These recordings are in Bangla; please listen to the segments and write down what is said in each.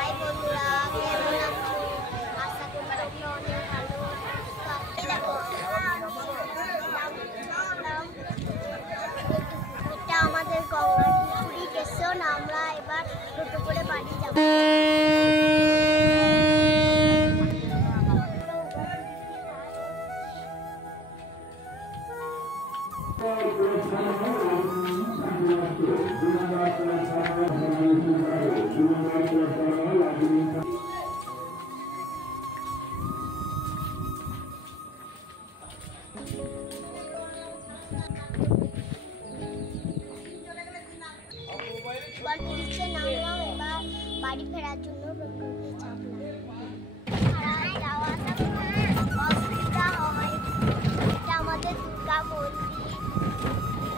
হাই বন্ধুরা, কেমন আছো? আশা করি তোমরা অনেক ভালো। দেখো এটা আমাদের গঙ্গাটি স্টেশন। আমরা এবার টোটো করে বাড়ি যাব। নামলাম, এবার বাড়ি ফেরার জন্য টোটোতে চাপলাম। যাওয়া অসুবিধা হয়। এটা আমাদের দুর্গা মন্দির,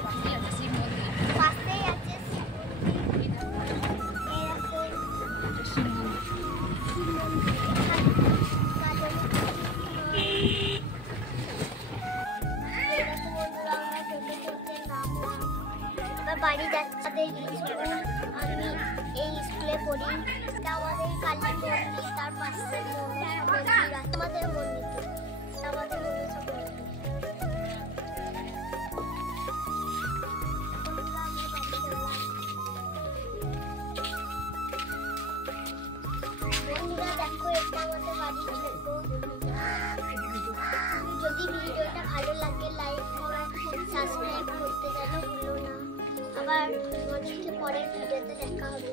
পাশেই আছে বাড়ি যাচ্ছে। আমি এই স্কুলে পড়ি। এটা আমাদের কালী মন্দির, তার পাশে আমাদের মন্দির, আমাদের মন্দির বন্ধুরা দেখো, এটা আমাদের বাড়ি। যদি ভিডিওটা ভালো লাগে লাইক কমেন্ট সাবস্ক্রাইব করতে যেন ভুলো না। আবার পরের ভিডিওতে দেখা হবে।